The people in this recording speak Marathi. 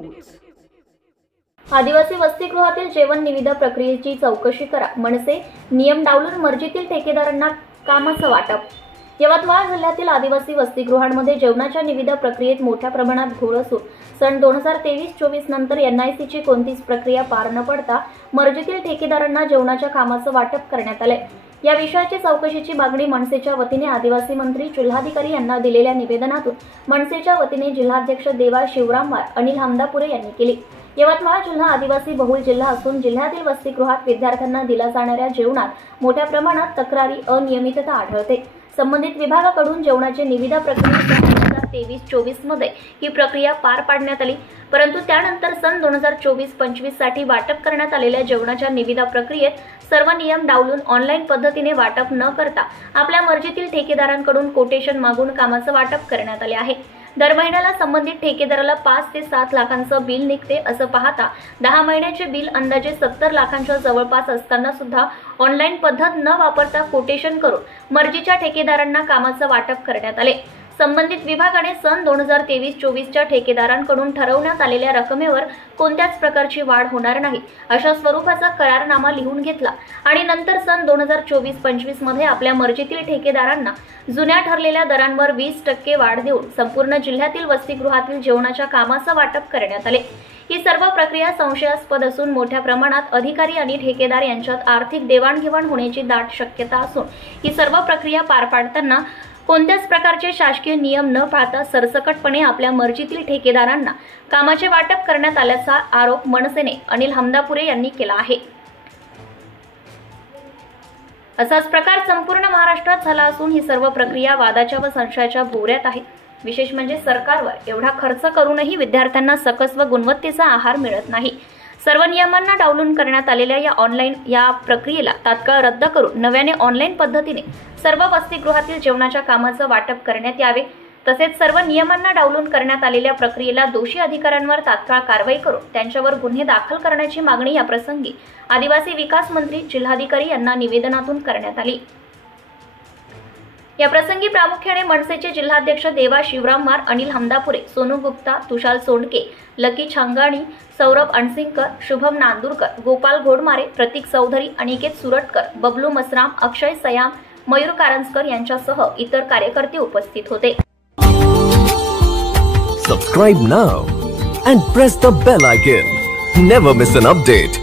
न्यूज। आदिवासी वसतिगृहातील जेवण निविदा प्रक्रियेची चौकशी करा। मनसे नियम डावलून मर्जीतील ठेकेदारांना कामाचं वाटप। यवतमाळ जिल्ह्यातील आदिवासी वसतिगृहांमध्ये जेवणाच्या निविदा प्रक्रियेत मोठ्या प्रमाणात घोळ असून सन 2023-24 नंतर NICची कोणतीच प्रक्रिया पार न पडता मर्जीतील ठेकेदारांना जेवणाच्या कामाचं वाटप करण्यात आले। या विषयाची चौकशीची मागणी मनसेच्या वतीने आदिवासी मंत्री जिल्हाधिकारी यांना दिलेल्या निवेदनातून मनसेच्या वतीने जिल्हाध्यक्ष देवा शिवरामवार अनिल हमदापुरे यांनी केली। यवतमाळ जिल्हा आदिवासी बहुल जिल्हा असून जिल्ह्यातील वसतिगृहात विद्यार्थ्यांना दिल्या जाणाऱ्या जेवणात मोठ्या प्रमाणात तक्रारी अनियमितता आढळते। संबंधित विभागाकडून जेवणाची निविदा प्रक्रिया 2023-24 मध्ये ही प्रक्रिया पार पाडण्यात आली, परंतु त्यानंतर सन 2024-25 साठी वाटप करण्यात आलेल्या जेवणाच्या निविदा प्रक्रियेत सर्व नियम डावलून ऑनलाईन पद्धतीने वाटप न करता आपल्या मर्जीतील ठेकेदारांकडून कोटेशन मागून कामाचं वाटप करण्यात आले आहे। दर महिन्याला संबंधित ठेकेदाराला 5 ते 7 लाखांचं बिल निघते। असं पाहता 10 महिन्याचे बिल अंदाजे 70 लाखांच्या जवळपास असताना सुद्धा ऑनलाईन पद्धत न वापरता कोटेशन करून मर्जीच्या ठेकेदारांना कामाचं वाटप करण्यात आले। संबंधित विभागाने सन 2023-24च्या ठेकेदारांकडून ठरवण्यात आलेल्या रकमेवर कोणत्याच प्रकारची वाढ होणार नाही अशा स्वरूपाचा करारनामा लिहून घेतला आणि नंतर सन 2024-25 मध्ये आपल्या मर्जीतील ठेकेदारांना जुन्या ठरलेल्या दरांवर 20% वाढ देऊन संपूर्ण जिल्ह्यातील वसतिगृहातील जेवणाच्या कामाचं वाटप करण्यात आले। ही सर्व प्रक्रिया संशयास्पद असून मोठ्या प्रमाणात अधिकारी आणि ठेकेदार यांच्यात आर्थिक देवाणघेवाण होण्याची दाट शक्यता असून ही सर्व प्रक्रिया पार पाडताना कोणत्याच प्रकारचे शासकीय नियम न पाळता सरसकटपणे आपल्या मर्जीतील ठेकेदारांना कामाचे वाटप करण्यात आल्याचा आरोप मनसेने अनिल हमदापुरे यांनी केला आहे। असाच प्रकार संपूर्ण महाराष्ट्रात झाला असून ही सर्व प्रक्रिया वादाच्या व संशयाच्या भोवऱ्यात आहे। विशेष म्हणजे सरकारवर एवढा खर्च करूनही विद्यार्थ्यांना सकस व गुणवत्तेचा आहार मिळत नाही। सर्व नियमांना डावलून करण्यात आलेल्या या प्रक्रियेला तात्काळ रद्द करून नव्याने ऑनलाईन पद्धतीने सर्व वसतिगृहातील जेवणाच्या कामाचं वाटप करण्यात यावे। तसेच सर्व नियमांना डावलून करण्यात आलेल्या प्रक्रियेला दोषी अधिकाऱ्यांवर तात्काळ कारवाई करून त्यांच्यावर गुन्हे दाखल करण्याची मागणी या प्रसंगी आदिवासी विकास मंत्री जिल्हाधिकारी यांना निवेदनातून करण्यात आली। या प्रसंगी प्रामुख्याने मनसेचे जिल्हाध्यक्ष देवा शिवरामवार, अनिल हमदापुरे, सोनू गुप्ता, तुषार सोंडके, लकी छांगाणी, सौरभ अणसिंगकर, शुभम नांदुरकर, गोपाल घोडमारे, प्रतीक चौधरी, अनिकेत सुरटकर, बबलू मसराम, अक्षय सयाम, मयूर कारंजकर यांच्यासह इतर कार्यकर्ते उपस्थित होते। Subscribe now and press the bell icon. Never miss an update.